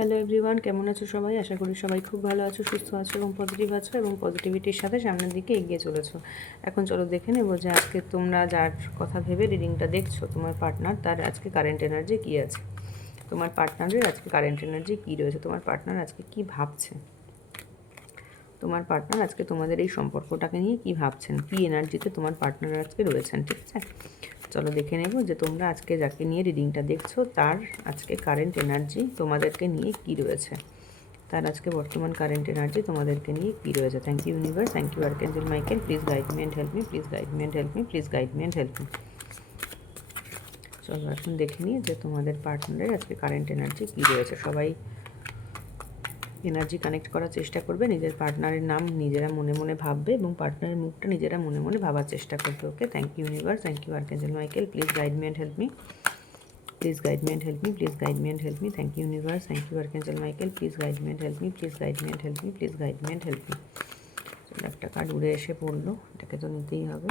Hello everyone, কেমন আছো সবাই? আশা করি সবাই খুব ভালো আছো, সুস্থ আছো এবং পজিটিভ আছো এবং পজিটিভিটির সাথে সামনের দিকে এগিয়ে চলেছো। এখন চলো দেখে নেবো যে আজকে তোমরা যার কথা ভেবে রিডিংটা দেখছো, তোমার পার্টনার, তার আজকে কারেন্ট এনার্জি কী আছে। তোমার পার্টনারের আজকে কারেন্ট এনার্জি কী রয়েছে, তোমার পার্টনার আজকে কী ভাবছে, তোমার পার্টনার আজকে তোমাদের এই সম্পর্কটাকে নিয়ে কী ভাবছেন, কী এনার্জিতে তোমার পার্টনার আজকে রয়েছেন। ঠিক আছে, চলো দেখে নেব যে তোমরা আজকে যাকে নিয়ে রিডিংটা দেখছো তার আজকে কারেন্ট এনার্জি তোমাদেরকে নিয়ে কী রয়েছে, তার আজকে বর্তমান কারেন্ট এনার্জি তোমাদেরকে নিয়ে কী রয়েছে। Thank you universe, thank you archangel Michael, please guide me and help me, please guide me and help me, please guide me and help me. চলো এখন দেখে নিই যে তোমাদের পার্টনারের আজকে কারেন্ট এনার্জি কী রয়েছে। সবাই এনার্জি কানেক্ট করার চেষ্টা করবে, নিজের পার্টনারের নাম নিজেরা মনে মনে ভাববে এবং পার্টনারের মুখটা নিজেরা মনে মনে ভাবার চেষ্টা করবে। Okay, thank you universe, thank you archangel Michael, please guide me and help me, please guide me and help me, please guide me and help me. Thank you universe, thank you archangel Michael, please guide me and help me, please guide me and help me, please guide me and help me. একটা card উড়ে এসে পড়লো, এটাকে তো নিতেই হবে।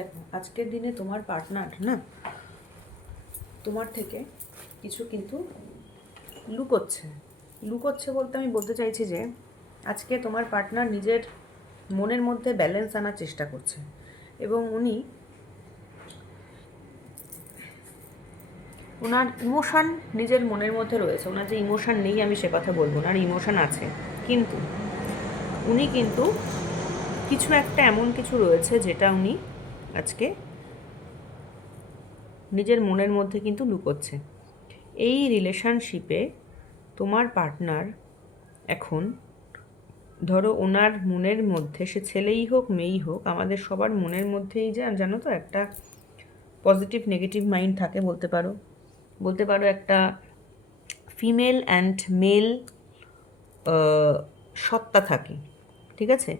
দেখো, আজকের দিনে তোমার পার্টনার না তোমার থেকে কিছু কিন্তু লুকোচ্ছে বলতে আমি বলতে চাইছি যে আজকে তোমার পার্টনার নিজের মনের মধ্যে ব্যালেন্স আনার চেষ্টা করছে এবং ওনার ইমোশান নিজের মনের মধ্যে রয়েছে। ওনার যে ইমোশান নেই আমি সে কথা বলবো না, আর ইমোশান আছে, কিন্তু উনি কিন্তু কিছু একটা এমন কিছু রয়েছে যেটা উনি আজকে নিজের মনের মধ্যে কিন্তু লুকোচ্ছে। এই রিলেশনশিপে তোমার পার্টনার এখন, ধরো ওনার মনের মধ্যে, সে ছেলেই হোক মেয়েই হোক, আমাদের সবার মনের মধ্যেই যে জানো তো একটা পজিটিভ নেগেটিভ মাইন্ড থাকে, বলতে পারো একটা ফিমেল অ্যান্ড মেল সত্তা থাকে। ঠিক আছে,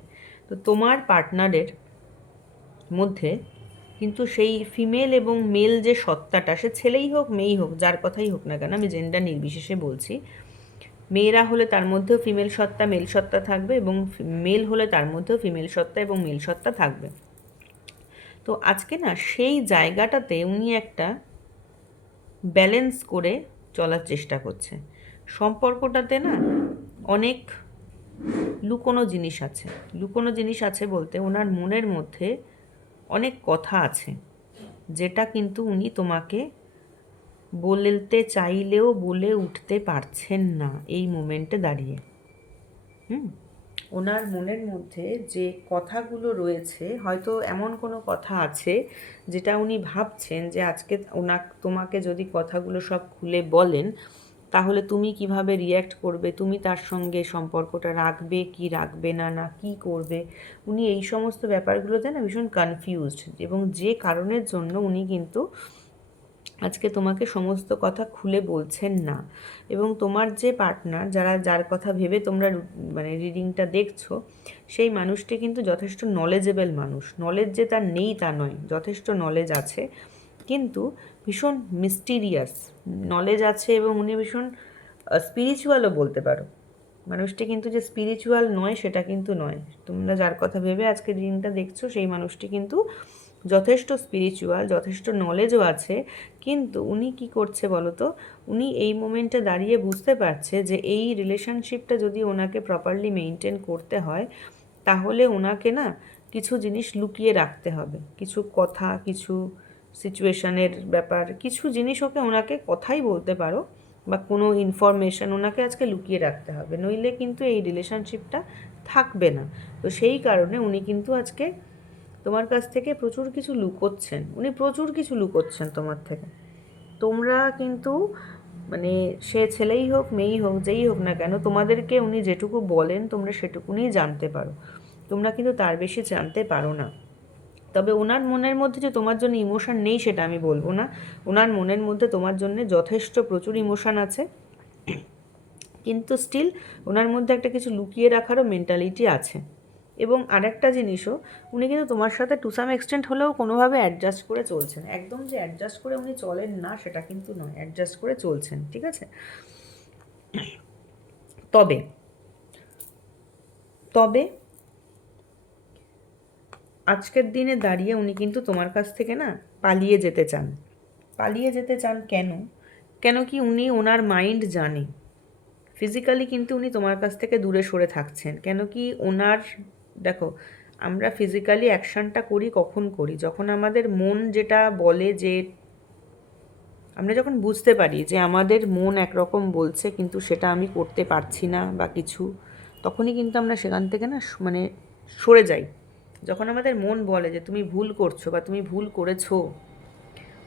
তো তোমার পার্টনারের মধ্যে কিন্তু সেই ফিমেল এবং মেল যে সত্তাটা, সে ছেলেই হোক মেয়েই হোক, যার কথাই হোক না কেন, আমি জেন্ডার নির্বিশেষে বলছি, মেয়েরা হলে তার মধ্যেও ফিমেল সত্তা মেল সত্তা থাকবে এবং মেল হলে তার মধ্যেও ফিমেল সত্তা এবং মেল সত্তা থাকবে। তো আজকে না সেই জায়গাটাতে উনি একটা ব্যালেন্স করে চলার চেষ্টা করছে। সম্পর্কটাতে না অনেক লুকোনো জিনিস আছে বলতে ওনার মনের মধ্যে অনেক কথা আছে, যেটা কিন্তু উনি তোমাকে বলতে চাইলেও বলে উঠতে পারছেন না এই মোমেন্টে দাঁড়িয়ে। ওনার মনের মধ্যে যে কথাগুলো রয়েছে, হয়তো এমন কোনো কথা আছে যেটা উনি ভাবছেন যে আজকে তোমাকে যদি কথাগুলো সব খুলে বলেন তাহলে তুমি কিভাবে রিয়্যাক্ট করবে, তুমি তার সঙ্গে সম্পর্কটা রাখবে কি রাখবে না, না কি করবে। উনি এই সমস্ত ব্যাপারগুলোতে না ভীষণ কনফিউজড, এবং যে কারণের জন্য উনি কিন্তু আজকে তোমাকে সমস্ত কথা খুলে বলছেন না। এবং তোমার যে পার্টনার, যার কথা ভেবে তোমরা মানে রিডিংটা দেখছো, সেই মানুষটি কিন্তু যথেষ্ট নলেজেবল মানুষ। নলেজ যে তার নেই তা নয়, যথেষ্ট নলেজ আছে, কিন্তু ভীষণ মিস্টিরিয়াস নলেজ আছে এবং উনি ভীষণ স্পিরিচুয়ালও বলতে পারো। মানুষটি কিন্তু যে স্পিরিচুয়াল নয় সেটা কিন্তু নয়। তোমরা যার কথা ভেবে আজকে রিডিংটা দেখছো সেই মানুষটি কিন্তু যথেষ্ট স্পিরিচুয়াল, যথেষ্ট নলেজও আছে, কিন্তু উনি কি করছে বলো তো, উনি এই মোমেন্টে দাঁড়িয়ে বুঝতে পারছে যে এই রিলেশনশিপটা যদি ওনাকে প্রপারলি মেনটেন করতে হয় তাহলে ওনাকে না কিছু জিনিস লুকিয়ে রাখতে হবে, কিছু কথা, কিছু সিচুয়েশনের ব্যাপার, কিছু জিনিস ওনাকে কথাই বলতে পারো বা কোনো ইনফরমেশন ওনাকে আজকে লুকিয়ে রাখতে হবে, নইলে কিন্তু এই রিলেশনশিপটা থাকবে না। তো সেই কারণে উনি কিন্তু আজকে তোমার কাছ থেকে প্রচুর কিছু লুকোচ্ছেন তোমার থেকে। তোমরা কিন্তু মানে সে ছেলেই হোক মেয়েই হোক, যেই হোক না কেন, তোমাদেরকে উনি যেটুকু বলেন তোমরা সেটুকুনিই জানতে পারো, তোমরা কিন্তু তার বেশি জানতে পারো না। তবে ওনার মনের মধ্যে যে তোমার জন্য ইমোশন নেই সেটা আমি বলবো না, ওনার মনের মধ্যে তোমার জন্য যথেষ্ট প্রচুর ইমোশন আছে, কিন্তু স্টিল ওনার মধ্যে একটা কিছু লুকিয়ে রাখারও মেন্টালিটি আছে। এবং আরেকটা জিনিসও, উনি কিন্তু তোমার সাথে টু সাম এক্সটেন্ট হলেও কোনোভাবে অ্যাডজাস্ট করে চলছেন। একদম যে অ্যাডজাস্ট করে উনি চলেন না সেটা কিন্তু নয়, অ্যাডজাস্ট করে চলছেন, ঠিক আছে। তবে তবে আজকের দিনে দাঁড়িয়ে উনি কিন্তু তোমার কাছ থেকে না পালিয়ে যেতে চান। পালিয়ে যেতে চান কেন? কেন কি উনি ওনার মাইন্ড জানে ফিজিক্যালি কিন্তু উনি তোমার কাছ থেকে দূরে সরে থাকছেন। কেন কি ওনার, দেখো, আমরা ফিজিক্যালি অ্যাকশানটা করি কখন করি? যখন আমাদের মন যেটা বলে, যে আমরা যখন বুঝতে পারি যে আমাদের মন একরকম বলছে কিন্তু সেটা আমি করতে পারছি না বা কিছু, তখনই কিন্তু আমরা সেখান থেকে না মানে সরে যাই। যখন আমাদের মন বলে যে তুমি ভুল করছো বা তুমি ভুল করেছো,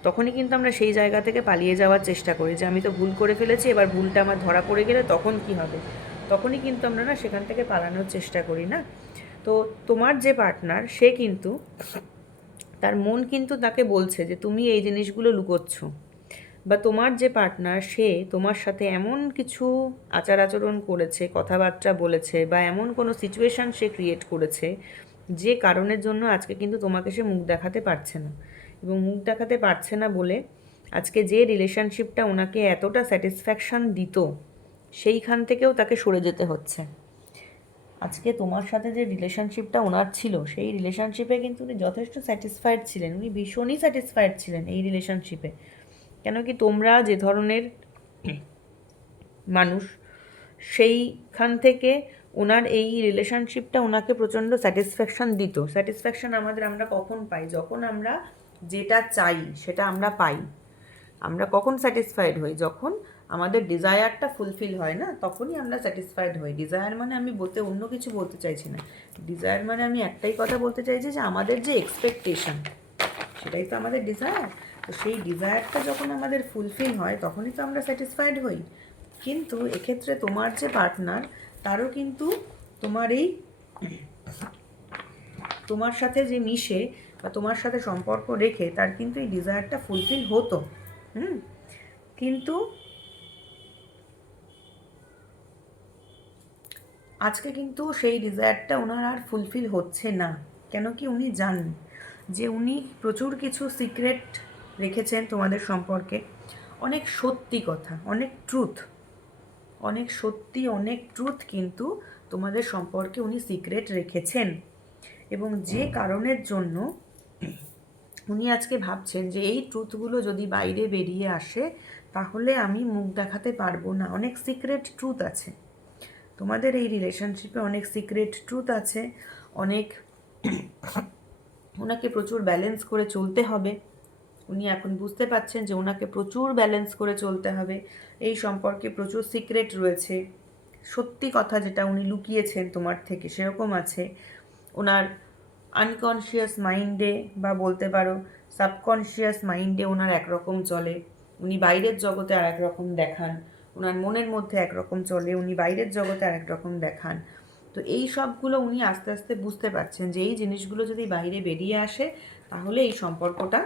তখনই কিন্তু আমরা সেই জায়গা থেকে পালিয়ে যাওয়ার চেষ্টা করি, যে আমি তো ভুল করে ফেলেছি, এবার ভুলটা আমার ধরা পড়ে গেলে তখন কি হবে। তখনই কিন্তু আমরা না সেখান থেকে পালানোর চেষ্টা করি না। তো তোমার যে পার্টনার, সে কিন্তু তার মন কিন্তু তাকে বলছে যে তুমি এই জিনিসগুলো লুকোচ্ছ, বা তোমার যে পার্টনার সে তোমার সাথে এমন কিছু আচার আচরণ করেছে, কথাবার্তা বলেছে, বা এমন কোনো সিচুয়েশান সে ক্রিয়েট করেছে যে কারণের জন্য আজকে কিন্তু তোমাকে সে মুখ দেখাতে পারছে না। এবং মুখ দেখাতে পারছে না বলে আজকে যে রিলেশনশিপটা ওনাকে এতটা স্যাটিসফ্যাকশান দিত, সেইখান থেকেও তাকে সরে যেতে হচ্ছে। আজকে তোমার সাথে যে রিলেশনশিপটা ওনার ছিল, সেই রিলেশনশিপে কিন্তু উনি যথেষ্ট স্যাটিসফাইড ছিলেন, উনি ভীষণই স্যাটিসফাইড ছিলেন এই রিলেশনশিপে। কেন কি তোমরা যে ধরনের মানুষ, সেইখান থেকে ওনার এই রিলেশনশিপটা ওনাকে প্রচণ্ড স্যাটিসফ্যাকশান দিত। স্যাটিসফ্যাকশান আমরা কখন পাই? যখন আমরা যেটা চাই সেটা আমরা পাই। আমরা কখন স্যাটিসফাইড হই? যখন আমাদের ডিজায়ারটা ফুলফিল হয় না, তখনই আমরা স্যাটিসফাইড হই। ডিজায়ার মানে আমি অন্য কিছু বলতে চাইছি না। ডিজায়ার মানে আমি একটাই কথা বলতে চাইছি, যে আমাদের যে এক্সপেকটেশন, সেটাই তো আমাদের ডিজায়ার। তো সেই ডিজায়ারটা যখন আমাদের ফুলফিল হয় তখনই তো আমরা স্যাটিসফাইড হই। কিন্তু এক্ষেত্রে তোমার যে পার্টনার, তারও কিন্তু তোমার সাথে যে মিশে বা তোমার সাথে সম্পর্ক রেখে তার কিন্তু এই ডিজায়ারটা ফুলফিল হতো। কিন্তু আজকে কিন্তু সেই ডিজায়ারটা ওনার আর ফুলফিল হচ্ছে না। কেন কি উনি জানেন যে উনি প্রচুর কিছু সিক্রেট রেখেছেন তোমাদের সম্পর্কে। অনেক সত্যি কথা, অনেক ট্রুথ কিন্তু তোমাদের সম্পর্কে উনি সিক্রেট রেখেছেন। এবং যে কারণের জন্য উনি আজকে ভাবছেন যে এই ট্রুথগুলো যদি বাইরে বেরিয়ে আসে তাহলে আমি মুখ দেখাতে পারবো না। অনেক সিক্রেট ট্রুথ আছে তোমাদের এই রিলেশনশিপে, অনেক সিক্রেট ট্রুথ আছে। অনেক ওনাকে প্রচুর ব্যালেন্স করে চলতে হবে। উনি এখন বুঝতে পারছেন যে ওনাকে প্রচুর ব্যালেন্স করে চলতে হবে। এই সম্পর্কে প্রচুর সিক্রেট রয়েছে। সত্যি কথা যেটা উনি লুকিয়েছেন তোমার থেকে সেরকম আছে। ওনার আনকনশিয়াস মাইন্ডে বা বলতে পারো সাবকনশিয়াস মাইন্ডে ওনার একরকম চলে, উনি বাইরের জগতে আর একরকম দেখান। ওনার মনের মধ্যে একরকম চলে, উনি বাইরের জগতে আর একরকম দেখান। তো এই সবগুলো উনি আস্তে আস্তে বুঝতে পারছেন যে এই জিনিসগুলো যদি বাইরে বেরিয়ে আসে তাহলে এই সম্পর্কটা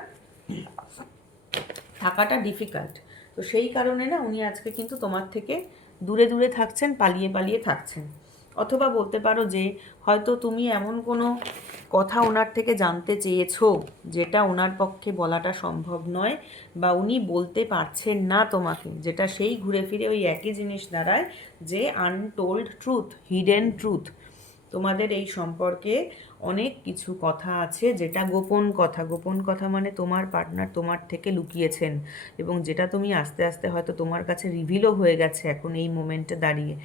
থাকাটা ডিফিকাল্ট। তো সেই কারণে না উনি আজকে কিন্তু তোমার থেকে দূরে দূরে থাকছেন, পালিয়ে পালিয়ে থাকছেন। অথবা বলতে পারো যে হয়তো তুমি এমন কোনো কথা ওনার থেকে জানতে চেয়েছো যেটা ওনার পক্ষে বলাটা সম্ভব নয়, বা উনি বলতে পারছেন না তোমাকে, যেটা সেই ঘুরে ফিরে ওই একই জিনিস দাঁড়ায় যে আনটোল্ড ট্রুথ, হিডেন ট্রুথ। তোমাদের এই সম্পর্কে অনেক কিছু কথা আছে যেটা গোপন কথা মানে তোমার পার্টনার তোমার থেকে লুকিয়েছেন, এবং যেটা তুমি আস্তে আস্তে হয়তো তোমার কাছে রিভিলও হয়ে গেছে এখন এই মোমেন্টে দাঁড়িয়ে।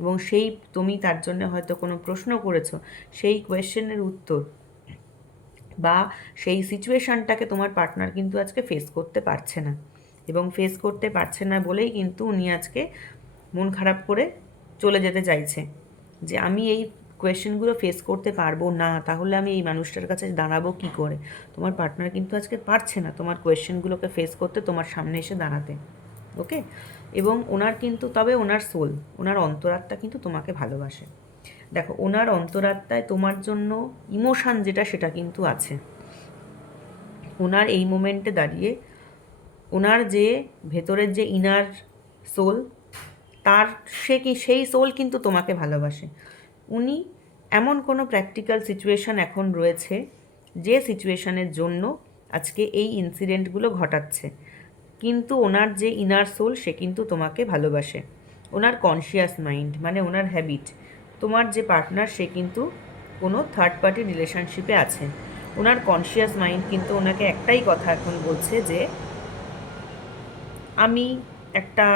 এবং সেই তুমি তার জন্য হয়তো কোনো প্রশ্ন করেছো, সেই কোয়েশ্চেনের উত্তর বা সেই সিচুয়েশানটাকে তোমার পার্টনার কিন্তু আজকে ফেস করতে পারছে না। এবং ফেস করতে পারছে না বলেই কিন্তু উনি আজকে মন খারাপ করে চলে যেতে চাইছে, যে আমি এই কোয়েশ্চেনগুলো ফেস করতে পারবো না, তাহলে আমি এই মানুষটার কাছে দাঁড়াবো কী করে। তোমার পার্টনার কিন্তু আজকে পারছে না তোমার কোয়েশ্চেনগুলোকে ফেস করতে, তোমার সামনে এসে দাঁড়াতে। ওকে। এবং ওনার কিন্তু, তবে ওনার সোল, ওনার অন্তরাত্মা কিন্তু তোমাকে ভালোবাসে। দেখো, ওনার অন্তরাত্মায় তোমার জন্য ইমোশান যেটা, সেটা কিন্তু আছে। ওনার এই মোমেন্টে দাঁড়িয়ে ওনার যে ভেতরের যে ইনার সোল, তার সেই সোল কিন্তু তোমাকে ভালোবাসে। উনি এমন কোনো প্র্যাকটিক্যাল সিচুয়েশান এখন রয়েছে যে সিচুয়েশানের জন্য আজকে এই ইনসিডেন্টগুলো ঘটাচ্ছে, কিন্তু ওনার যে ইনার সোল সে কিন্তু তোমাকে ভালোবাসে। ওনার কনসিয়াস মাইন্ড মানে ওনার হ্যাবিট, তোমার যে পার্টনার সে কিন্তু কোনো থার্ড পার্টি রিলেশনশিপে আছে। ওনার কনসিয়াস মাইন্ড কিন্তু ওনাকে একটাই কথা এখন বলছে যে আমি একটা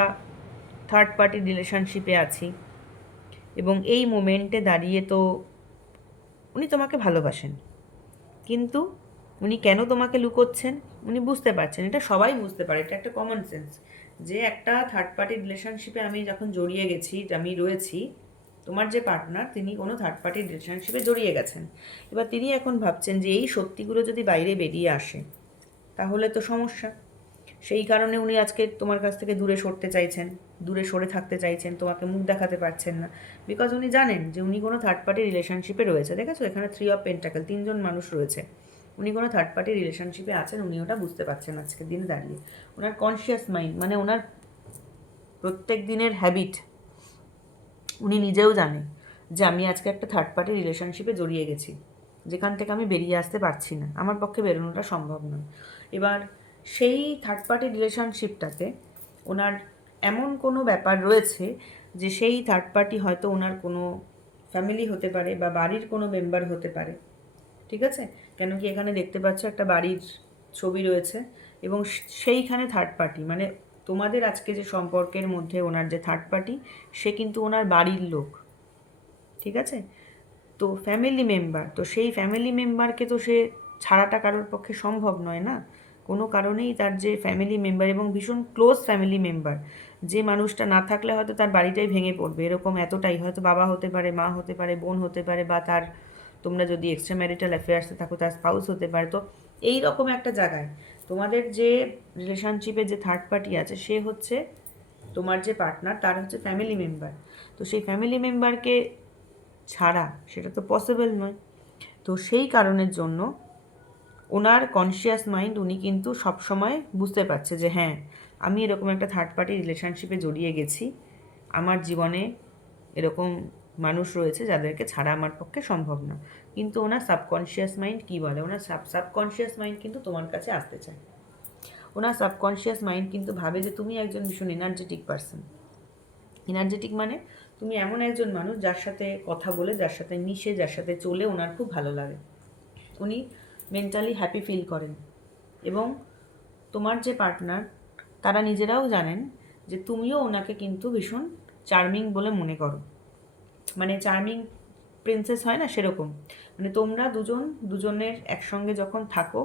থার্ড পার্টি রিলেশনশিপে আছি এবং এই মোমেন্টে দাঁড়িয়ে তো উনি তোমাকে ভালোবাসেন, কিন্তু উনি কেন তোমাকে লুকোচ্ছেন উনি বুঝতে পারছেন। এটা সবাই বুঝতে পারে, এটা একটা কমন সেন্স যে একটা থার্ড পার্টি রিলেশনশিপে আমি যখন জড়িয়ে গেছি, আমি রয়েছি, তোমার যে পার্টনার তিনি কোনো থার্ড পার্টি রিলেশনশিপে জড়িয়ে গেছেন। এবার তিনি এখন ভাবছেন যে এই সত্যিগুলো যদি বাইরে বেরিয়ে আসে তাহলে তো সমস্যা। সেই কারণে উনি আজকে তোমার কাছ থেকে দূরে সরতে চাইছেন, দূরে সরে থাকতে চাইছেন, তোমাকে মুখ দেখাতে পারছেন না, বিকজ উনি জানেন যে উনি কোনো থার্ড পার্টি রিলেশনশিপে রয়েছে। দেখেছো এখানে 3 অফ পেন্টাকেল, 3জন মানুষ রয়েছে, উনি কোনো থার্ড পার্টি রিলেশনশিপে আছেন, উনি ওটা বুঝতে পারছেন আজকের দিনে দাঁড়িয়ে। ওনার কনসিয়াস মাইন্ড মানে ওনার প্রত্যেক দিনের হ্যাবিট, উনি নিজেও জানেন যে আমি আজকে একটা থার্ড পার্টি রিলেশনশিপে জড়িয়ে গেছি, যেখান থেকে আমি বেরিয়ে আসতে পারছি না, আমার পক্ষে বেরোনোটা সম্ভব নয়। এবার সেই থার্ড পার্টি রিলেশনশিপটাতে ওনার এমন কোনো ব্যাপার রয়েছে যে সেই থার্ড পার্টি হয়তো ওনার কোনো ফ্যামিলি হতে পারে বা বাড়ির কোনো মেম্বার হতে পারে, ঠিক আছে? কেন কি এখানে দেখতে পাচ্ছ একটা বাড়ির ছবি রয়েছে এবং সেইখানে থার্ড পার্টি মানে তোমাদের আজকে যে সম্পর্কের মধ্যে ওনার যে থার্ড পার্টি সে কিন্তু ওনার বাড়ির লোক, ঠিক আছে? তো ফ্যামিলি মেম্বার, তো সেই ফ্যামিলি মেম্বারকে তো সে ছাড়াটা কারোর পক্ষে সম্ভব নয় না, কোনো কারণেই তার যে ফ্যামিলি মেম্বার এবং ভীষণ ক্লোজ ফ্যামিলি মেম্বার, যে মানুষটা না থাকলে হয়তো তার বাড়িটাই ভেঙে পড়বে, এরকম এতটাই, হয়তো বাবা হতে পারে, মা হতে পারে, বোন হতে পারে, বা তার তোমরা যদি এক্সট্রা ম্যারিটাল অ্যাফেয়ার্সে থাকো তার স্পাউস হতে পারে। তো এই রকম একটা জায়গায় তোমাদের যে রিলেশনশিপে যে থার্ড পার্টি আছে সে হচ্ছে তোমার যে পার্টনার তার হচ্ছে ফ্যামিলি মেম্বার। তো সেই ফ্যামিলি মেম্বারকে ছাড়া সেটা তো পসিবল নয়। তো সেই কারণের জন্য ওনার কনসিয়াস মাইন্ড উনি কিন্তু সবসময় বুঝতে পারছে যে হ্যাঁ আমি এরকম একটা থার্ড পার্টি রিলেশনশিপে জড়িয়ে গেছি, আমার জীবনে এরকম মানুষ রয়েছে যাদেরকে ছাড়া আমার পক্ষে সম্ভব না। কিন্তু ওনার সাবকনশিয়াস মাইন্ড কী বলে, ওনার সাবকনশিয়াস মাইন্ড কিন্তু তোমার কাছে আসতে চায়। ওনার সাবকনশিয়াস মাইন্ড কিন্তু ভাবে যে তুমি একজন ভীষণ এনার্জেটিক পার্সন। এনার্জেটিক মানে তুমি এমন একজন মানুষ যার সাথে কথা বলে, যার সাথে মিশে, যার সাথে চলে ওনার খুব ভালো লাগে, উনি মেন্টালি হ্যাপি ফিল করেন। এবং তোমার যে পার্টনার তারা নিজেরাও জানেন যে তুমিও ওনাকে কিন্তু ভীষণ চার্মিং বলে মনে করো, মানে চার্মিং প্রিন্সেস হয় না সেরকম। মানে তোমরা দুজনের একসঙ্গে যখন থাকো,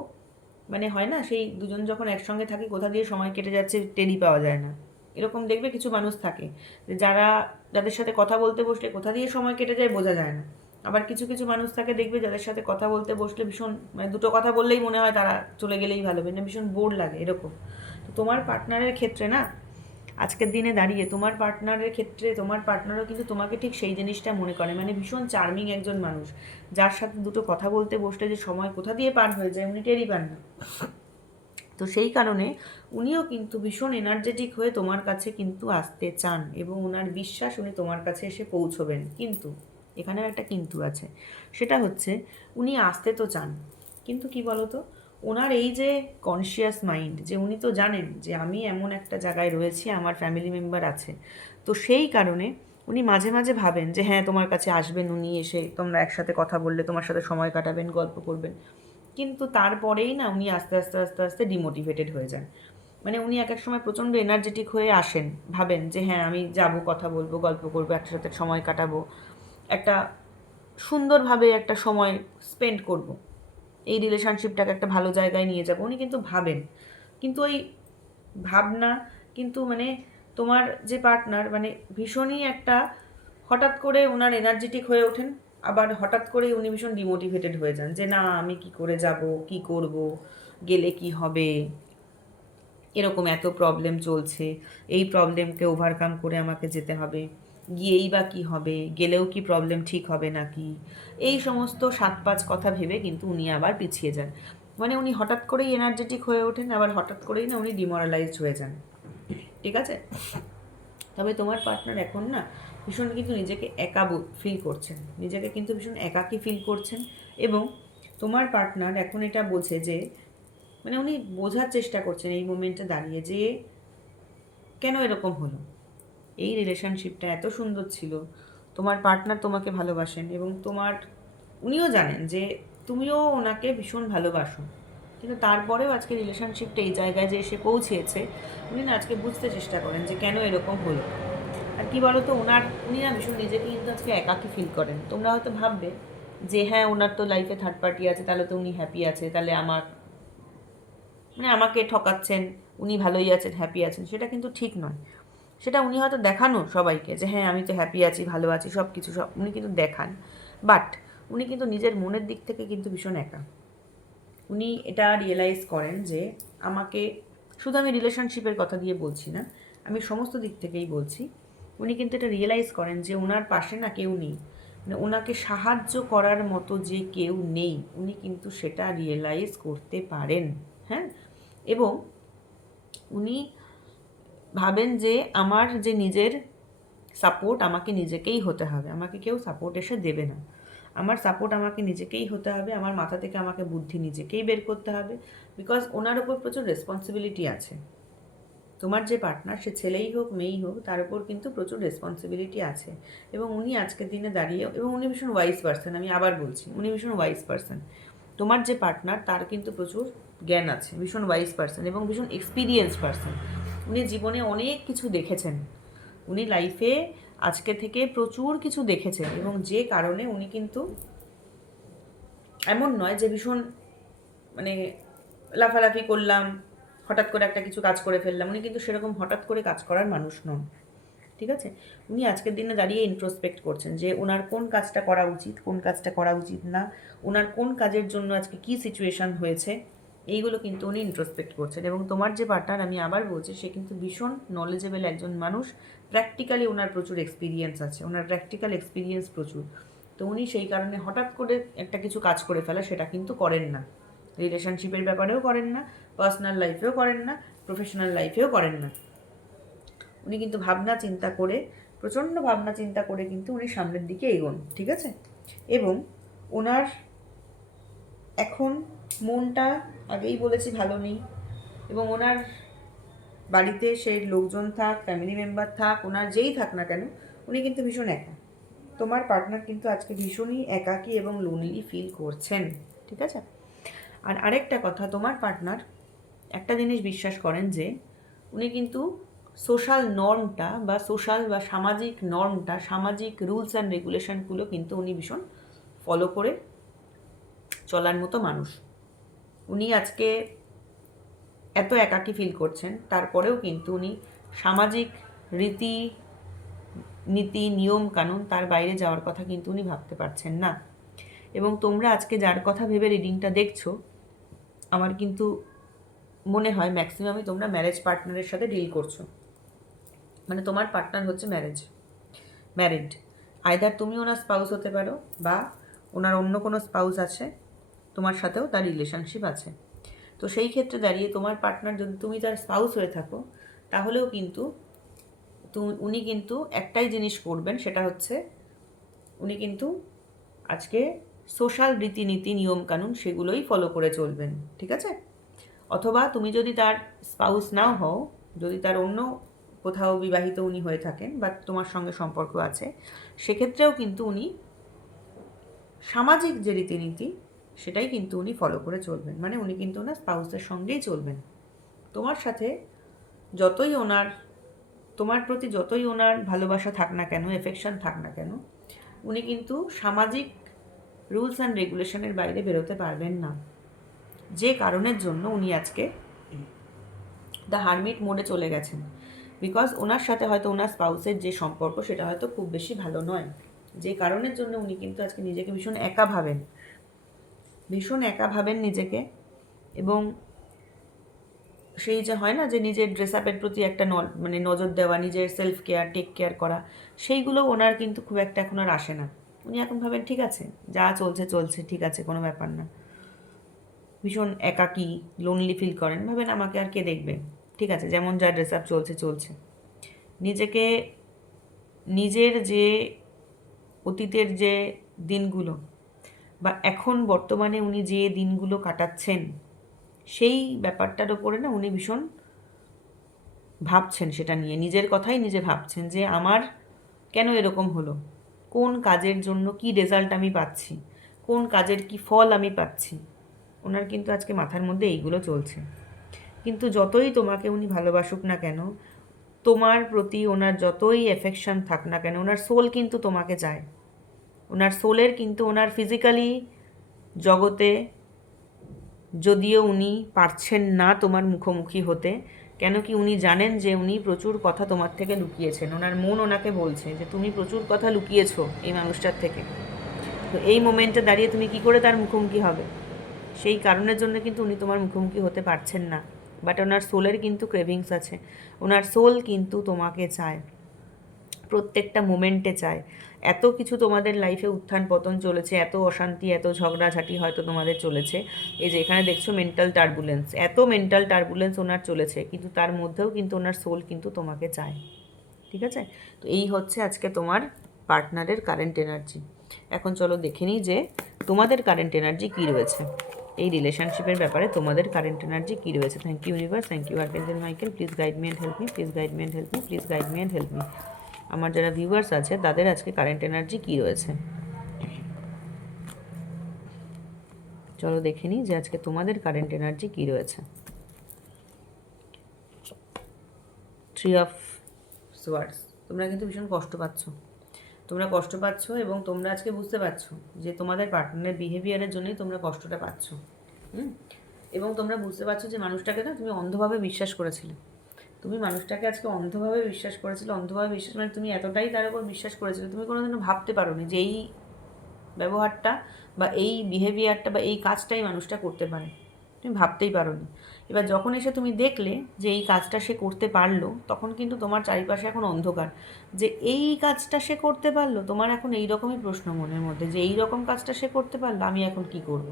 মানে হয় না সেই দুজন যখন একসঙ্গে থাকে কোথা দিয়ে সময় কেটে যাচ্ছে টেরই পাওয়া যায় না। এরকম দেখবে কিছু মানুষ থাকে যে যাদের সাথে কথা বলতে বসলে কোথা দিয়ে সময় কেটে যায় বোঝা যায় না। আবার কিছু কিছু মানুষ থাকে দেখবে যাদের সাথে কথা বলতে বসলে ভীষণ মানে দুটো কথা বললেই মনে হয় তারা চলে গেলেই ভালো, মানে ভীষণ বোর লাগে এরকম। তো তোমার পার্টনারের ক্ষেত্রে না আজকের দিনে দাঁড়িয়ে তোমার পার্টনারের ক্ষেত্রে তোমার পার্টনারও কিন্তু তোমাকে ঠিক সেই জিনিসটা মনে করে, মানে ভীষণ চার্মিং একজন মানুষ যার সাথে দুটো কথা বলতে বসলে যে সময় কোথা দিয়ে পার হয়ে যায় উনি টেরই পান না। তো সেই কারণে উনিও কিন্তু ভীষণ এনার্জেটিক হয়ে তোমার কাছে কিন্তু আসতে চান এবং ওনার বিশ্বাস উনি তোমার কাছে এসে পৌঁছবেন। কিন্তু এখানেও একটা কিন্তু আছে, সেটা হচ্ছে উনি আসতে তো চান, কিন্তু কি বলতো ওনার এই যে কনসিয়াস মাইন্ড, যে উনি তো জানেন যে আমি এমন একটা জায়গায় রয়েছি, আমার ফ্যামিলি মেম্বার আছে, তো সেই কারণে উনি মাঝে মাঝে ভাবেন যে হ্যাঁ তোমার কাছে আসবেন, উনি এসে তোমরা একসাথে কথা বললে তোমার সাথে সময় কাটাবেন, গল্প করবেন, কিন্তু তারপরেই না উনি আস্তে আস্তে আস্তে আস্তে ডিমোটিভেটেড হয়ে যান। মানে উনি এক এক সময় প্রচণ্ড এনার্জেটিক হয়ে আসেন, ভাবেন যে হ্যাঁ আমি যাব, কথা বলবো, গল্প করবো, একসাথে সময় কাটাবো, একটা সুন্দরভাবে একটা সময় স্পেন্ড করব, এই রিলেশনশিপটাকে একটা ভালো জায়গায় নিয়ে যাবো, উনি কিন্তু ভাবেন। কিন্তু ওই ভাবনা কিন্তু মানে তোমার যে পার্টনার মানে ভীষণই একটা হঠাৎ করে ওনার এনার্জেটিক হয়ে ওঠেন, আবার হঠাৎ করেই উনি ভীষণ ডিমোটিভেটেড হয়ে যান যে না আমি কি করে যাব, কি করব, গেলে কি হবে, এরকম এত প্রবলেম চলছে, এই প্রবলেমকে ওভারকাম করে আমাকে যেতে হবে, গিয়েই বা কী হবে, গেলেও কি প্রবলেম ঠিক হবে নাকি, এই সমস্ত 7-5 কথা ভেবে কিন্তু উনি আবার পিছিয়ে যান। মানে উনি হঠাৎ করেই এনার্জেটিক হয়ে ওঠেন, আবার হঠাৎ করেই না উনি ডিমোরালাইজড হয়ে যান, ঠিক আছে? তবে তোমার পার্টনার এখন না ভীষণ কিন্তু নিজেকে একা ফিল করছেন, নিজেকে কিন্তু ভীষণ একাকী ফিল করছেন। এবং তোমার পার্টনার এখন এটা বোঝে যে, মানে উনি বোঝার চেষ্টা করছেন এই মোমেন্টে দাঁড়িয়ে যে কেন এরকম হলো। এই রিলেশনশিপটা এত সুন্দর ছিল, তোমার পার্টনার তোমাকে ভালোবাসেন এবং উনিও জানেন যে তুমিও ওনাকে ভীষণ ভালোবাসো, কিন্তু তারপরেও আজকে রিলেশনশিপটা এই জায়গায় যে এসে পৌঁছেছে, উনি না আজকে বুঝতে চেষ্টা করেন যে কেন এরকম হলো। আর কি বলো তো, উনি না ভীষণ নিজেকে কিন্তু আজকে একাকী ফিল করেন। তোমরা হয়তো ভাববে যে হ্যাঁ, ওনার তো লাইফে থার্ড পার্টি আছে, তাহলে তো উনি হ্যাপি আছে, তাহলে আমাকে ঠকাচ্ছেন, উনি ভালোই আছেন, হ্যাপি আছেন। সেটা কিন্তু ঠিক নয়। সেটা উনি হয়তো দেখানো সবাইকে যে হ্যাঁ, আমি তো হ্যাপি আছি, ভালো আছি, সব কিছু সব উনি কিন্তু দেখান। বাট উনি কিন্তু নিজের মনের দিক থেকে কিন্তু ভীষণ একা। উনি এটা রিয়েলাইজ করেন যে শুধু আমি রিলেশনশিপের কথা দিয়ে বলছি না, আমি সমস্ত দিক থেকেই বলছি। উনি কিন্তু এটা রিয়েলাইজ করেন যে ওনার পাশে না কেউ নেই, মানে ওনাকে সাহায্য করার মতো যে কেউ নেই, উনি কিন্তু সেটা রিয়েলাইজ করতে পারেন। হ্যাঁ, এবং উনি ভাবেন যে আমার যে নিজের সাপোর্ট আমাকে নিজেকেই হতে হবে, আমাকে কেউ সাপোর্ট এসে দেবে না। আমার সাপোর্ট আমাকে নিজেকেই হতে হবে, আমার মাথা থেকে আমাকে বুদ্ধি নিজেকেই বের করতে হবে। বিকজ ওনার ওপর প্রচুর রেসপন্সিবিলিটি আছে। তোমার যে পার্টনার, সে ছেলেই হোক মেয়েই হোক, তার উপর কিন্তু প্রচুর রেসপন্সিবিলিটি আছে। এবং উনি আজকের দিনে দাঁড়িয়ে, এবং উনি ভীষণ ওয়াইজ পার্সন, আমি আবার বলছি উনি ভীষণ ওয়াইজ পার্সন। তোমার যে পার্টনার, তার কিন্তু প্রচুর জ্ঞান আছে, ভীষণ ওয়াইজ পার্সন এবং ভীষণ এক্সপিরিয়েন্স পার্সন। উনি জীবনে অনেক কিছু দেখেছেন, উনি লাইফে আজকে থেকে প্রচুর কিছু দেখেছেন, এবং যে কারণে উনি কিন্তু এমন নয় যে ভীষণ মানে লাফালাফি করলাম, হঠাৎ করে একটা কিছু কাজ করে ফেললাম। উনি কিন্তু সেরকম হঠাৎ করে কাজ করার মানুষ নন। ঠিক আছে, উনি আজকের দিনে দাঁড়িয়ে ইন্ট্রোস্পেক্ট করছেন যে ওনার কোন কাজটা করা উচিত, কোন কাজটা করা উচিত না, ওনার কোন কাজের জন্য আজকে কী সিচুয়েশান হয়েছে, এইগুলো কিন্তু উনি ইন্ট্রোস্পেক্ট করছেন। এবং তোমার যে পার্টনার, আমি আবার বলছি, সে কিন্তু ভীষণ নলেজেবল একজন মানুষ। প্র্যাকটিক্যালি ওনার প্রচুর এক্সপিরিয়েন্স আছে, ওনার প্র্যাকটিক্যাল এক্সপিরিয়েন্স প্রচুর। তো উনি সেই কারণে হঠাৎ করে একটা কিছু কাজ করে ফেলা সেটা কিন্তু করেন না। রিলেশনশিপের ব্যাপারেও করেন না, পার্সোনাল লাইফেও করেন না, প্রফেশনাল লাইফেও করেন না। উনি কিন্তু ভাবনা চিন্তা করে, প্রচণ্ড ভাবনা চিন্তা করে কিন্তু উনি সামনের দিকে এগোন। ঠিক আছে, এবং ওনার এখন মনটা আগেই বলেছি ভালো নেই, এবং ওনার বাড়িতে সেই লোকজন থাক, ফ্যামিলি মেম্বার থাক, ওনার যেই থাক না কেন, উনি কিন্তু ভীষণ একা। তোমার পার্টনার কিন্তু আজকে ভীষণই একাকী এবং লোনলি ফিল করছেন। ঠিক আছে, আর আরেকটা কথা, তোমার পার্টনার একটা জিনিস বিশ্বাস করেন যে উনি কিন্তু সোশ্যাল নর্মটা বা সামাজিক নর্মটা, সামাজিক রুলস অ্যান্ড রেগুলেশনগুলো কিন্তু উনি ভীষণ ফলো করে চলার মতো মানুষ। উনি আজকে এত একাকী ফিল করছেন, তারপরেও কিন্তু উনি সামাজিক রীতি নীতি নিয়ম কানুন তার বাইরে যাওয়ার কথা কিন্তু উনি ভাবতে পারছেন না। এবং তোমরা আজকে যার কথা ভেবে রিডিংটা দেখছো, আমার কিন্তু মনে হয় ম্যাক্সিমামই তোমরা ম্যারেজ পার্টনারের সাথে ডিল করছো। মানে তোমার পার্টনার হচ্ছে ম্যারিড। আইদার তুমি ওনার স্পাউস হতে পারো, বা ওনার অন্য কোনো স্পাউস আছে, তোমার সাথেও তার রিলেশনশিপ আছে। তো সেই ক্ষেত্রে দাঁড়িয়ে তোমার পার্টনার, যদি তুমি তার স্পাউস হয়ে থাকো, তাহলেও কিন্তু উনি কিন্তু একটাই জিনিস করবেন, সেটা হচ্ছে উনি কিন্তু আজকে সোশ্যাল রীতিনীতি নিয়মকানুন সেগুলোই ফলো করে চলবেন। ঠিক আছে, অথবা তুমি যদি তার স্পাউস নাও হও, যদি তার অন্য কোথাও বিবাহিত উনি হয়ে থাকেন বা তোমার সঙ্গে সম্পর্ক আছে, সেক্ষেত্রেও কিন্তু উনি সামাজিক যে রীতিনীতি সেটাই কিন্তু উনি ফলো করে চলবেন। মানে উনি কিন্তু ওনার স্পাউসের সঙ্গেই চলবেন। তোমার প্রতি যতই ওনার ভালোবাসা থাক না কেন, এফেকশন থাক না কেন, উনি কিন্তু সামাজিক রুলস অ্যান্ড রেগুলেশনের বাইরে বেরোতে পারবেন না। যে কারণের জন্য উনি আজকে দ্য হারমিট মোডে চলে গেছেন। বিকজ ওনার সাথে হয়তো ওনার স্পাউসের যে সম্পর্ক, সেটা হয়তো খুব বেশি ভালো নয়। যে কারণের জন্য উনি কিন্তু আজকে নিজেকে ভীষণ একা ভাবেন নিজেকে। এবং সেই যে হয় না যে নিজের ড্রেস আপের প্রতি একটা নজর দেওয়া, নিজের সেলফ কেয়ার, টেক কেয়ার করা, সেইগুলো ওনার কিন্তু খুব একটা এখন আর আসে না। উনি এখন ভাবেন ঠিক আছে, যা চলছে ঠিক আছে, কোনো ব্যাপার না। ভীষণ একাকী লোনলি ফিল করেন, ভাবেন আমাকে আর কে দেখবে, ঠিক আছে, যেমন যা ড্রেস আপ চলছে। নিজেকে, নিজের যে অতীতের যে দিনগুলো বা এখন বর্তমানে উনি যে দিনগুলো কাটাচ্ছেন সেই ব্যাপারটার ওপরে না উনি ভীষণ ভাবছেন, সেটা নিয়ে নিজের কথাই নিজে ভাবছেন যে আমার কেন এরকম হলো, কোন কাজের জন্য কি রেজাল্ট আমি পাচ্ছি, কোন কাজের কি ফল আমি পাচ্ছি। ওনার কিন্তু আজকে মাথার মধ্যে এইগুলো চলছে। কিন্তু যতই তোমাকে উনি ভালোবাসুক না কেন, তোমার প্রতি ওনার যতই এফেকশন থাক না কেন, ওনার সোল কিন্তু তোমাকে চায়। ওনার সোলের কিন্তু ওনার ফিজিক্যালি জগতে যদিও উনি পারছেন না তোমার মুখোমুখি হতে, কেন কি উনি জানেন যে উনি প্রচুর কথা তোমার থেকে লুকিয়েছেন। ওনার মন ওনাকে বলছে যে তুমি প্রচুর কথা লুকিয়েছো এই মানুষটার থেকে। তো এই মোমেন্টে দাঁড়িয়ে তুমি কি করে তার মুখোমুখি হবে, সেই কারণের জন্য কিন্তু উনি তোমার মুখোমুখি হতে পারছেন না। বাট ওনার সোলের কিন্তু ক্রেভিংস আছে, ওনার সোল কিন্তু তোমাকে চায়, প্রত্যেকটা মোমেন্টে চায়। এত কিছু তোমাদের লাইফে উত্থান পতন চলেছে, এত অশান্তি, এত ঝগড়াঝাটি হয়তো তোমাদের চলেছে। এই যে এখানে দেখছো মেন্টাল টার্বুলেন্স, এত মেন্টাল টার্বুলেন্স ওনার চলেছে, কিন্তু তার মধ্যেও কিন্তু ওনার সোল কিন্তু তোমাকে চায়। ঠিক আছে? তো এই হচ্ছে আজকে তোমার পার্টনারের কারেন্ট এনার্জি। এখন চলো দেখে নিই যে তোমাদের কারেন্ট এনার্জি কী রয়েছে, এই রিলেশনশিপের ব্যাপারে তোমাদের কারেন্ট এনার্জি কী রয়েছে। Thank you universe, thank you archangel Michael, please guide me and help me, please guide me and help me, please guide me and help me. আমার যারা ভিউয়ার্স আছে তাদের আজকে কারেন্ট এনার্জি কী রয়েছে, চলো দেখে নিই যে আজকে তোমাদের কারেন্ট এনার্জি কী রয়েছে। 3 অফ সোয়ার্ডস। তোমরা কিন্তু ভীষণ কষ্ট পাচ্ছ, তোমরা কষ্ট পাচ্ছ এবং তোমরা আজকে বুঝতে পারছো যে তোমাদের পার্টনারের বিহেভিয়ারের জন্যই তোমরা কষ্টটা পাচ্ছ। এবং তোমরা বুঝতে পারছো যে মানুষটাকে না তুমি অন্ধভাবে বিশ্বাস করেছিলে, তুমি মানুষটাকে আজকে অন্ধভাবে বিশ্বাস করেছিলে। অন্ধভাবে বিশ্বাস মানে তুমি এতটাই তার উপর বিশ্বাস করেছিলে, তুমি কোনোদিনও ভাবতে পারোনি যে এই ব্যবহারটা বা এই বিহেভিয়ারটা বা এই কাজটাই মানুষটা করতে পারে, তুমি ভাবতেই পারোনি। এবার যখন এসে তুমি দেখলে যে এই কাজটা সে করতে পারলো, তখন কিন্তু তোমার চারিপাশে এখন অন্ধকার, যে এই কাজটা সে করতে পারলো। তোমার এখন এই রকমই প্রশ্ন মনের মধ্যে যে এই রকম কাজটা সে করতে পারলো, আমি এখন কি করব।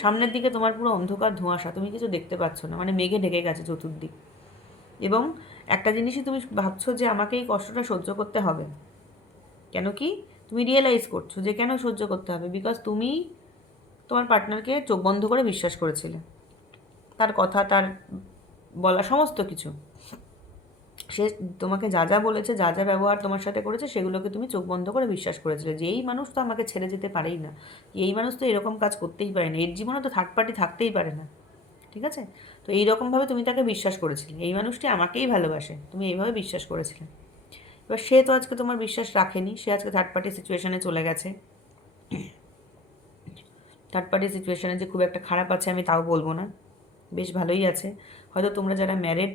সামনের দিকে তোমার পুরো অন্ধকার ধোঁয়াশা, তুমি কিছু দেখতে পাচ্ছ না, মানে মেঘে ঢেকে গেছে চতুর্দিক। এবং একটা জিনিসই তুমি ভাবছো যে আমাকে এই কষ্টটা সহ্য করতে হবে। কেন কি তুমি রিয়েলাইজ করছো যে কেন সহ্য করতে হবে, বিকজ তুমি তোমার পার্টনারকে চোখ বন্ধ করে বিশ্বাস করেছিলে, তার কথা, তার বলা সমস্ত কিছু, সে তোমাকে যা যা বলেছে, যা যা ব্যবহার তোমার সাথে করেছে, সেগুলোকে তুমি চোখ বন্ধ করে বিশ্বাস করেছিলে যে এই মানুষ তো আমাকে ছেড়ে যেতে পারেই না, এই মানুষ তো এরকম কাজ করতেই পারে না, এর জীবনে তো থার্ড পার্টি থাকতেই পারে না। ঠিক আছে? তো এইরকমভাবে তুমি তাকে বিশ্বাস করেছিলে, এই মানুষটি আমাকেই ভালোবাসে, তুমি এইভাবে বিশ্বাস করেছিলে। এবার সে তো আজকে তোমার বিশ্বাস রাখেনি, সে আজকে থার্ড পার্টি সিচুয়েশানে চলে গেছে। থার্ড পার্টি সিচুয়েশানে যে খুব একটা খারাপ আছে আমি তাও বলবো না, বেশ ভালোই আছে। হয়তো তোমরা যারা ম্যারিড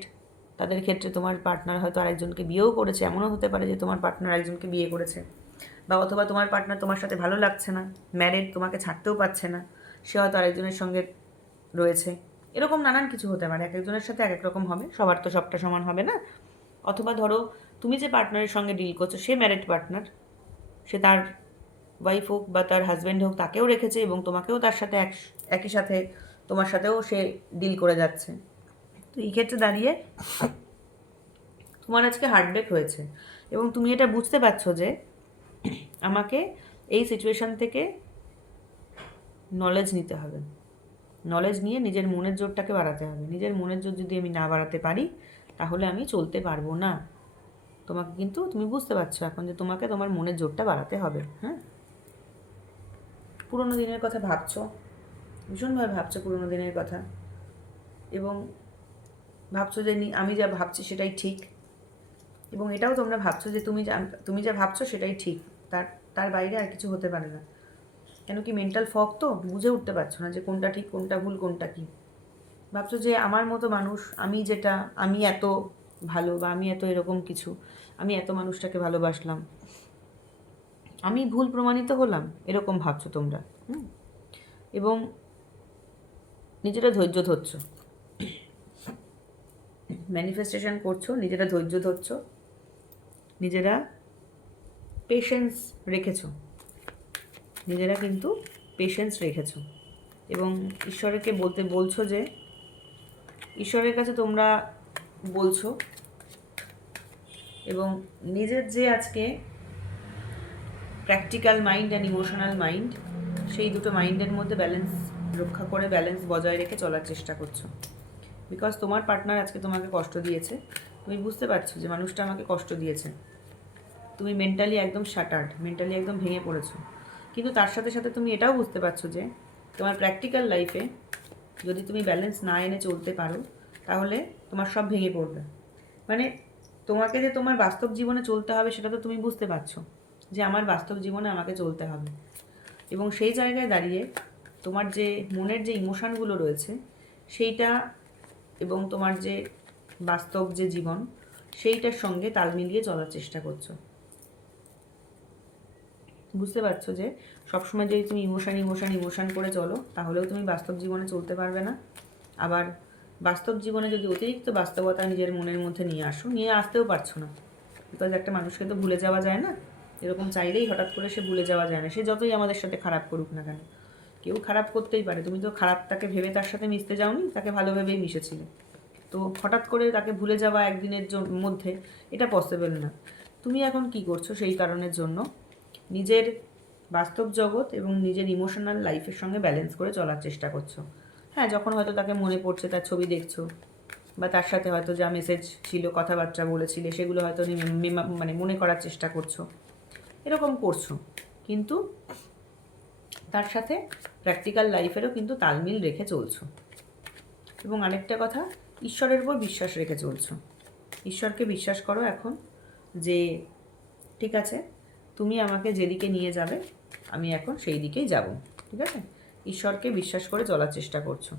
তাদের ক্ষেত্রে তোমার পার্টনার হয়তো আরেকজনকে বিয়েও করেছে, এমনও হতে পারে যে তোমার পার্টনার আরেকজনকে বিয়ে করেছে, বা অথবা তোমার পার্টনার তোমার সাথে ভালো লাগছে না, ম্যারিড, তোমাকে ছাড়তেও পারছে না, সে হয়তো আরেকজনের সঙ্গে রয়েছে। এরকম নানান কিছু হতে পারে, এক একজনের সাথে এক এক রকম হবে, সবার তো সবটা সমান হবে না। অথবা ধরো তুমি যে পার্টনারের সঙ্গে ডিল করছো সে ম্যারিড পার্টনার, সে তার ওয়াইফ হোক বা তার হাজব্যান্ড হোক তাকেও রেখেছে এবং তোমাকেও তার সাথে একই সাথে তোমার সাথেও সে ডিল করে যাচ্ছে। তো এই ক্ষেত্রে দাঁড়িয়ে তোমার আজকে হার্টব্রেক হয়েছে এবং তুমি এটা বুঝতে পারছো যে আমাকে এই সিচুয়েশান থেকে নলেজ নিতে হবে, নলেজ নিয়ে নিজের মনের জোরটাকে বাড়াতে হবে। নিজের মনের জোর যদি আমি না বাড়াতে পারি তাহলে আমি চলতে পারবো না। তোমাকে কিন্তু তুমি বুঝতে পারছো এখন যে তোমাকে তোমার মনের জোরটা বাড়াতে হবে। হ্যাঁ, পুরোনো দিনের কথা ভাবছো, ভীষণভাবে ভাবছো পুরোনো দিনের কথা, এবং ভাবছো যে আমি যা ভাবছি সেটাই ঠিক, এবং এটাও তোমরা ভাবছো যে তুমি যা ভাবছো সেটাই ঠিক, তার তার বাইরে আর কিছু হতে পারে না। কেন কি মেন্টাল ফগ তো, বুঝে উঠতে পারছো না যে কোনটা ঠিক, কোনটা ভুল, কোনটা কী। ভাবছো যে আমার মতো মানুষ, আমি এত ভালো বা আমি এত এরকম কিছু, আমি এত মানুষটাকে ভালোবাসলাম, আমি ভুল প্রমাণিত হলাম, এরকম ভাবছো তোমরা। এবং নিজেরা ধৈর্য ধরছো, ম্যানিফেস্টেশন করছো, নিজেরা ধৈর্য ধরছো, নিজেরা পেশেন্স রেখেছো, নিজেরা কিন্তু পেশেন্স রেখেছো এবং ঈশ্বরকে বলছো যে ঈশ্বরের কাছে তোমরা বলছো এবং নিজের যে আজকে practical mind and emotional mind, সেই দুটো মাইন্ডের মধ্যে ব্যালেন্স রক্ষা করে, ব্যালেন্স বজায় রেখে চলার চেষ্টা করছো। বিকজ তোমার পার্টনার আজকে তোমাকে কষ্ট দিয়েছে, তুমি বুঝতে পারছো যে মানুষটা আমাকে কষ্ট দিয়েছে, তুমি মেন্টালি একদম শাটার্ড, মেন্টালি একদম ভেঙে পড়েছো। কিন্তু তার সাথে সাথে তুমি এটাও বুঝতে পারছো যে তোমার প্র্যাকটিক্যাল লাইফে যদি তুমি ব্যালেন্স না এনে চলতে পারো, তাহলে তোমার সব ভেঙে পড়বে। মানে তোমাকে যে তোমার বাস্তব জীবনে চলতে হবে সেটা তো তুমি বুঝতে পারছো যে আমার বাস্তব জীবনে আমাকে চলতে হবে। এবং সেই জায়গায় দাঁড়িয়ে তোমার যে মনের যে ইমোশানগুলো রয়েছে সেইটা এবং তোমার যে বাস্তব যে জীবন সেইটার সঙ্গে তাল মিলিয়ে চলার চেষ্টা করছো। বুঝতে পারছো যে সবসময় যদি তুমি ইমোশান করে চলো, তাহলেও তুমি বাস্তব জীবনে চলতে পারবে না। আবার বাস্তব জীবনে যদি অতিরিক্ত বাস্তবতা নিজের মনের মধ্যে নিয়ে আসতেও পারছো না। বিকজ একটা মানুষকে তো ভুলে যাওয়া যায় না, এরকম চাইলেই হঠাৎ করে সে ভুলে যাওয়া যায় না, সে যতই আমাদের সাথে খারাপ করুক না কেন। কেউ খারাপ করতেই পারে, তুমি তো খারাপ তাকে ভেবে তার সাথে মিশতে যাওনি, তাকে ভালো ভেবেই মিশেছিলে। তো হঠাৎ করে তাকে ভুলে যাওয়া একদিনের মধ্যে এটা পসিবল না। তুমি এখন কি করছো, সেই কারণের জন্য নিজের বাস্তব জগৎ এবং নিজের ইমোশনাল লাইফের সঙ্গে ব্যালেন্স করে চলার চেষ্টা করছো। হ্যাঁ, যখন হয়তো তাকে মনে পড়ছে, তার ছবি দেখছো, বা তার সাথে হয়তো যা মেসেজ ছিল, কথাবার্তা বলেছিলে, সেগুলো হয়তো মানে মনে করার চেষ্টা করছো, এরকম করছো। কিন্তু তার সাথে প্র্যাকটিক্যাল লাইফেরও কিন্তু তালমিল রেখে চলছো। এবং আরেকটা কথা, ঈশ্বরের উপর বিশ্বাস রেখে চলছো। ঈশ্বরকে বিশ্বাস করো এখন যে ঠিক আছে, তুমি আমাকে যেদিকে নিয়ে যাবে আমি এখন সেই দিকেই যাব। ঠিক আছে, ঈশ্বরকে বিশ্বাস করে চলার চেষ্টা করছো।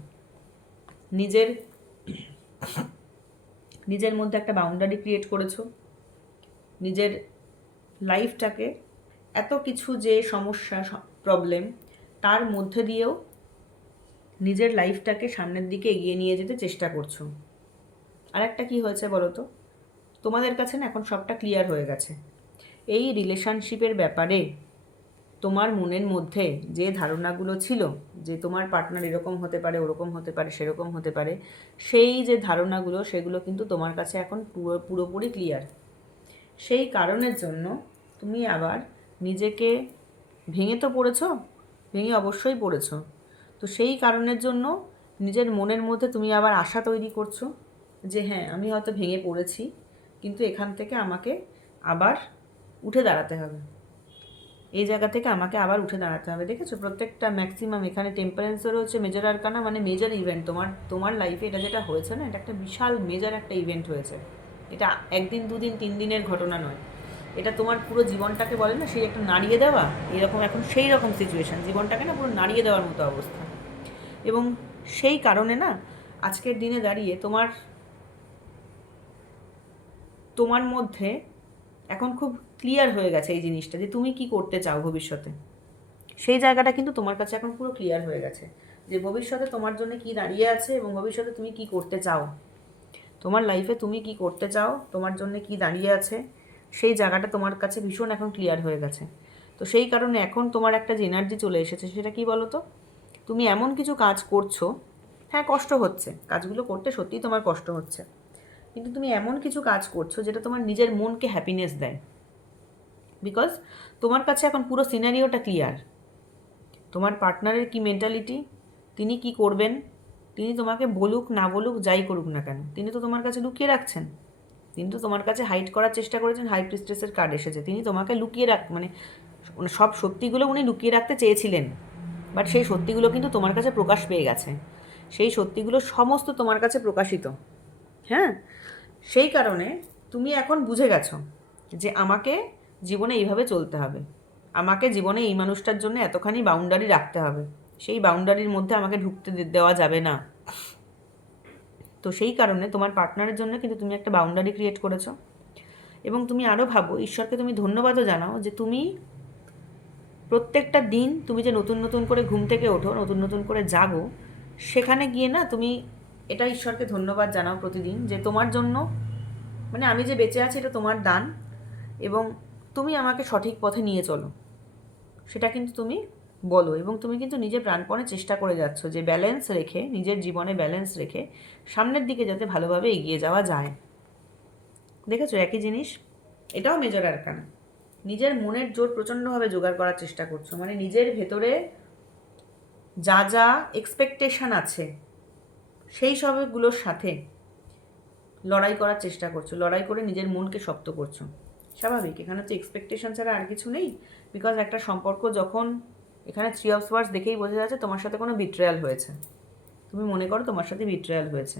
নিজের মধ্যে একটা বাউন্ডারি ক্রিয়েট করেছো। নিজের লাইফটাকে এত কিছু যে সমস্যা, প্রবলেম, তার মধ্যে দিয়েও নিজের লাইফটাকে সামনের দিকে এগিয়ে নিয়ে যেতে চেষ্টা করছো। আর একটা কী হয়েছে বলো তো, তোমাদের কাছে না এখন সবটা ক্লিয়ার হয়ে গেছে। এই রিলেশনশিপের ব্যাপারে তোমার মনের মধ্যে যে ধারণাগুলো ছিল যে তোমার পার্টনার এরকম হতে পারে, ওরকম হতে পারে, সেরকম হতে পারে, সেই যে ধারণাগুলো সেগুলো কিন্তু তোমার কাছে এখন পুরোপুরি ক্লিয়ার। সেই কারণের জন্য তুমি আবার নিজেকে ভেঙে তো পড়েছো, ভেঙে অবশ্যই পড়েছো। তো সেই কারণের জন্য নিজের মনের মধ্যে তুমি আবার আশা তৈরি করছো যে হ্যাঁ, আমি হয়তো ভেঙে পড়েছি, কিন্তু এখান থেকে আমাকে আবার উঠে দাঁড়াতে হবে, এই জায়গা থেকে আমাকে আবার উঠে দাঁড়াতে হবে। দেখেছো, প্রত্যেকটা ম্যাক্সিমাম এখানে টেম্পারেন্সারও হচ্ছে মেজর আরকানা, মানে মেজর ইভেন্ট। তোমার লাইফে এটা যেটা হয়েছে না, এটা একটা বিশাল মেজর একটা ইভেন্ট হয়েছে। এটা একদিন, দুদিন, 3 দিনের ঘটনা নয়। এটা তোমার পুরো জীবনটাকে বলে না, সেই একটা নাড়িয়ে দেওয়া, এরকম এখন সেই রকম সিচুয়েশান, জীবনটাকে না পুরো নাড়িয়ে দেওয়ার মতো অবস্থা। এবং সেই কারণে না আজকের দিনে দাঁড়িয়ে তোমার মধ্যে এখন খুব ক্লিয়ার হয়ে গেছে এই জিনিসটা যে তুমি কি করতে চাও ভবিষ্যতে। সেই জায়গাটা কিন্তু তোমার কাছে এখন পুরো ক্লিয়ার হয়ে গেছে যে ভবিষ্যতে তোমার জন্য কি দাঁড়িয়ে আছে এবং ভবিষ্যতে তুমি কি করতে চাও, তোমার লাইফে তুমি কি করতে চাও, তোমার জন্য কি দাঁড়িয়ে আছে, সেই জায়গাটা তোমার কাছে ভীষণ এখন ক্লিয়ার হয়ে গেছে। তো সেই কারণে এখন তোমার একটা যে এনার্জি চলে এসেছে, সেটা কি বলো তো, তুমি এমন কিছু কাজ করছো, হ্যাঁ কষ্ট হচ্ছে, কাজগুলো করতে সত্যিই তোমার কষ্ট হচ্ছে, কিন্তু তুমি এমন কিছু কাজ করছো যেটা তোমার নিজের মনকে হ্যাপিনেস দেয়। বিকজ তোমার কাছে এখন পুরো সিনারিওটা ক্লিয়ার। তোমার পার্টনারের কি মেন্টালিটি, তিনি কি করবেন, তিনি তোমাকে বলুক না বলুক, যাই করুক না কেন, তিনি তো তোমার কাছে লুকিয়ে রাখছেন। তিনি তো তোমার কাছে হাইড করার চেষ্টা করেছেন, হাই প্রিস্টেসের কার্ড এসেছে, তিনি তোমাকে লুকিয়ে মানে সব সত্যিগুলো উনি লুকিয়ে রাখতে চেয়েছিলেন, বাট সেই সত্যিগুলো কিন্তু তোমার কাছে প্রকাশ পেয়ে গেছে, সেই সত্যিগুলো সমস্ত তোমার কাছে প্রকাশিত। হ্যাঁ, সেই কারণে তুমি এখন বুঝে গেছো যে আমাকে জীবনে এইভাবে চলতে হবে, আমাকে জীবনে এই মানুষটার জন্য এতখানি বাউন্ডারি রাখতে হবে, সেই বাউন্ডারির মধ্যে আমাকে ঢুকতে দেওয়া যাবে না। তো সেই কারণে তোমার পার্টনারের জন্য কিন্তু তুমি একটা বাউন্ডারি ক্রিয়েট করেছো। এবং তুমি আরও ভাবো, ঈশ্বরকে তুমি ধন্যবাদও জানাও যে তুমি প্রত্যেকটা দিন তুমি যে নতুন নতুন করে ঘুম থেকে ওঠো, নতুন নতুন করে জাগো, সেখানে গিয়ে না তুমি এটা ঈশ্বরকে ধন্যবাদ জানাও প্রতিদিন যে তোমার জন্য, মানে আমি যে বেঁচে আছি এটা তোমার দান, এবং তুমি আমাকে সঠিক পথে নিয়ে চলো, সেটা কিন্তু তুমি বলো। এবং তুমি কিন্তু নিজে প্রাণপণে চেষ্টা করে যাচ্ছ যে ব্যালেন্স রেখে, নিজের জীবনে ব্যালেন্স রেখে সামনের দিকে যাতে ভালোভাবে এগিয়ে যাওয়া যায়। দেখেছো একই জিনিস, এটাও মেজর আরকানা। নিজের মনের জোর প্রচণ্ডভাবে জোগাড় করার চেষ্টা করছো, মানে নিজের ভেতরে যা যা এক্সপেকটেশন আছে সেই সবগুলোর সাথে লড়াই করার চেষ্টা করছো, লড়াই করে নিজের মনকে শক্ত করছো। স্বাভাবিক, এখানে হচ্ছে এক্সপেকটেশন ছাড়া আর কিছু নেই। বিকজ একটা সম্পর্ক যখন, এখানে 3 অফ ওয়ার্ডস দেখেই বোঝা যাচ্ছে তোমার সাথে কোনো বিট্রেয়াল হয়েছে, তুমি মনে করো তোমার সাথে বিট্রেয়াল হয়েছে।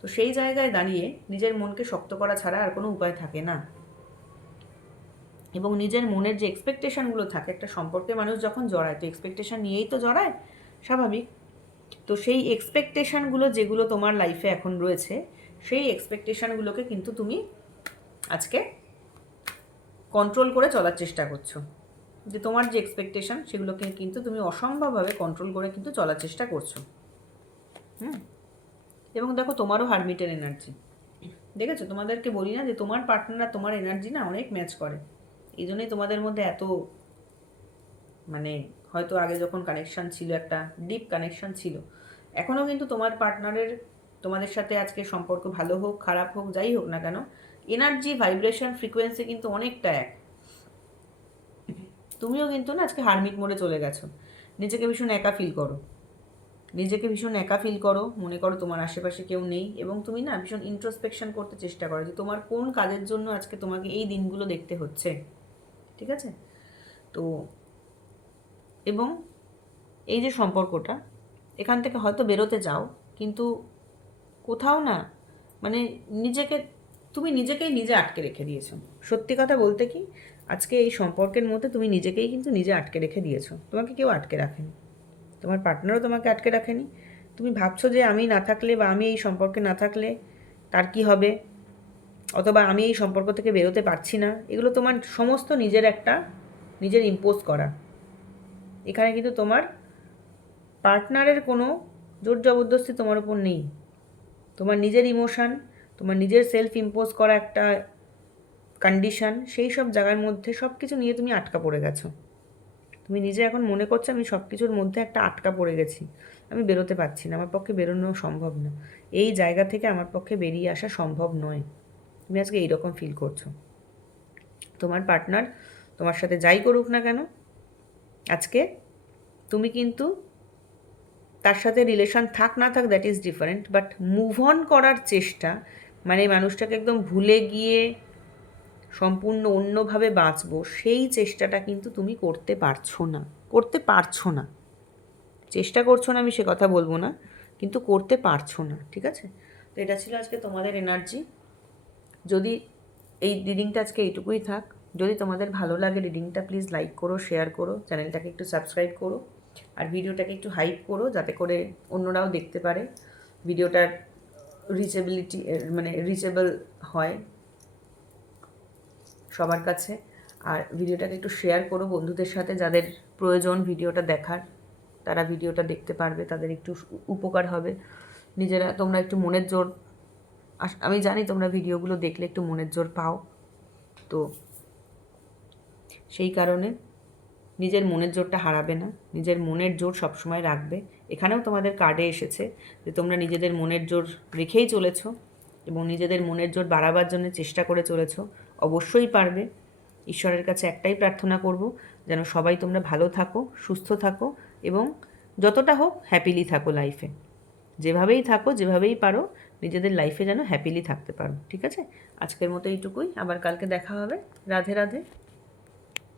তো সেই জায়গায় দাঁড়িয়ে নিজের মনকে শক্ত করা ছাড়া আর কোনো উপায় থাকে না। এবং নিজের মনের যে এক্সপেকটেশানগুলো থাকে, একটা সম্পর্কে মানুষ যখন জড়ায় তো এক্সপেকটেশান নিয়েই তো জড়ায়, স্বাভাবিক। তো সেই এক্সপেকটেশানগুলো যেগুলো তোমার লাইফে এখন রয়েছে, সেই এক্সপেকটেশানগুলোকে কিন্তু তুমি আজকে কন্ট্রোল করে চলার চেষ্টা করছো। যে তোমার যে এক্সপেকটেশান সেগুলোকে কিন্তু তুমি অসম্ভবভাবে কন্ট্রোল করে কিন্তু চলার চেষ্টা করছো। এবং দেখো তোমারও হারমিটের এনার্জি দেখেছো, তোমাদেরকে বলি না যে তোমার পার্টনার আর তোমার এনার্জি না অনেক ম্যাচ করে। এই জন্যই তোমাদের মধ্যে এত, মানে হয়তো আগে যখন কানেকশান ছিল, একটা ডিপ কানেকশান ছিল, এখনও কিন্তু তোমার পার্টনারের তোমাদের সাথে আজকে সম্পর্ক ভালো হোক খারাপ হোক যাই হোক না কেন, এনার্জি ভাইব্রেশন ফ্রিকোয়েন্সি কিন্তু অনেকটা এক। তুমিও কিন্তু না আজকে হারমিট মোডে চলে গেছো, নিজেকে ভীষণ একা ফিল করো, নিজেকে ভীষণ একা ফিল করো, মনে করো তোমার আশেপাশে কেউ নেই, এবং তুমি না ভীষণ ইন্ট্রোস্পেকশন করতে চেষ্টা করো যে তোমার কোন কাজের জন্য আজকে তোমাকে এই দিনগুলো দেখতে হচ্ছে, ঠিক আছে? তো এবং এই যে সম্পর্কটা, এখান থেকে হয়তো বেরোতে যাও, কিন্তু কোথাও না, মানে নিজেকে, তুমি নিজেকেই নিজে আটকে রেখে দিয়েছো। সত্যি কথা বলতে কি, আজকে এই সম্পর্কের মধ্যে তুমি নিজেকেই কিন্তু নিজে আটকে রেখে দিয়েছো, তোমাকে কেউ আটকে রাখেনি, তোমার পার্টনারও তোমাকে আটকে রাখেনি। তুমি ভাবছো যে আমি না থাকলে বা আমি এই সম্পর্কে না থাকলে তার কি হবে, অথবা আমি এই সম্পর্ক থেকে বেরোতে পারছি না, এগুলো তোমার সমস্ত নিজের একটা, নিজের ইম্পোজ করা। এখানে কিন্তু তোমার পার্টনারের কোনো জোর জবরদস্তি তোমার উপর নেই, তোমার নিজের ইমোশান, তোমার নিজের সেলফ ইম্পোজ করা একটা কন্ডিশান, সেই সব জায়গার মধ্যে সব কিছু নিয়ে তুমি আটকা পড়ে গেছো। তুমি নিজে এখন মনে করছো আমি সব কিছুর মধ্যে একটা আটকা পড়ে গেছি, আমি বেরোতে পারছি না, আমার পক্ষে বেরোনো সম্ভব না, এই জায়গা থেকে আমার পক্ষে বেরিয়ে আসা সম্ভব নয়, তুমি আজকে এইরকম ফিল করছো। তোমার পার্টনার তোমার সাথে যাই করুক না কেন, আজকে তুমি কিন্তু তার সাথে রিলেশন থাক না থাক that is different, but move on করার চেষ্টা, মানে মানুষটাকে একদম ভুলে গিয়ে সম্পূর্ণ অন্যভাবে বাঁচবো, সেই চেষ্টাটা কিন্তু তুমি করতে পারছো না, করতে পারছো না। চেষ্টা করছো না আমি সে কথা বলবো না, কিন্তু করতে পারছো না, ঠিক আছে? তো এটা ছিল আজকে তোমাদের এনার্জি। যদি এই রিডিংটা আজকে এইটুকুই থাক, যদি তোমাদের ভালো লাগে রিডিংটা প্লিজ লাইক করো, শেয়ার করো, চ্যানেলটাকে একটু সাবস্ক্রাইব করো, আর ভিডিওটাকে একটু হাইপ করো যাতে করে অন্যরাও দেখতে পারে, ভিডিওটার রিচেবিলিটি, মানে রিচেবল হয় সবার কাছে। আর ভিডিওটাকে একটু শেয়ার করো বন্ধুদের সাথে, যাদের প্রয়োজন ভিডিওটা দেখার, তারা ভিডিওটা দেখতে পারবে, তাদের একটু উপকার হবে। নিজেরা তোমরা একটু মনের জোর, আমি জানি তোমরা ভিডিওগুলো দেখলে একটু মনের জোর পাও, তো সেই কারণে নিজের মনের জোরটা হারাবে না, নিজের মনের জোর সবসময় রাখবে। এখানেও তোমাদের কার্ডে এসেছে যে তোমরা নিজেদের মনের জোর রেখেই চলেছ এবং নিজেদের মনের জোর বাড়াবার জন্য চেষ্টা করে চলেছ, অবশ্যই পারবে। ঈশ্বরের কাছে একটাই প্রার্থনা করব, যেন সবাই তোমরা ভালো থাকো, সুস্থ থাকো এবং যতটা হোক হ্যাপিলি থাকো লাইফে, যেভাবেই থাকো, যেভাবেই পারো নিজেদের লাইফে যেন হ্যাপিলি থাকতে পারো, ঠিক আছে? আজকের মতো এইটুকুই, আবার কালকে দেখা হবে। রাধে রাধে।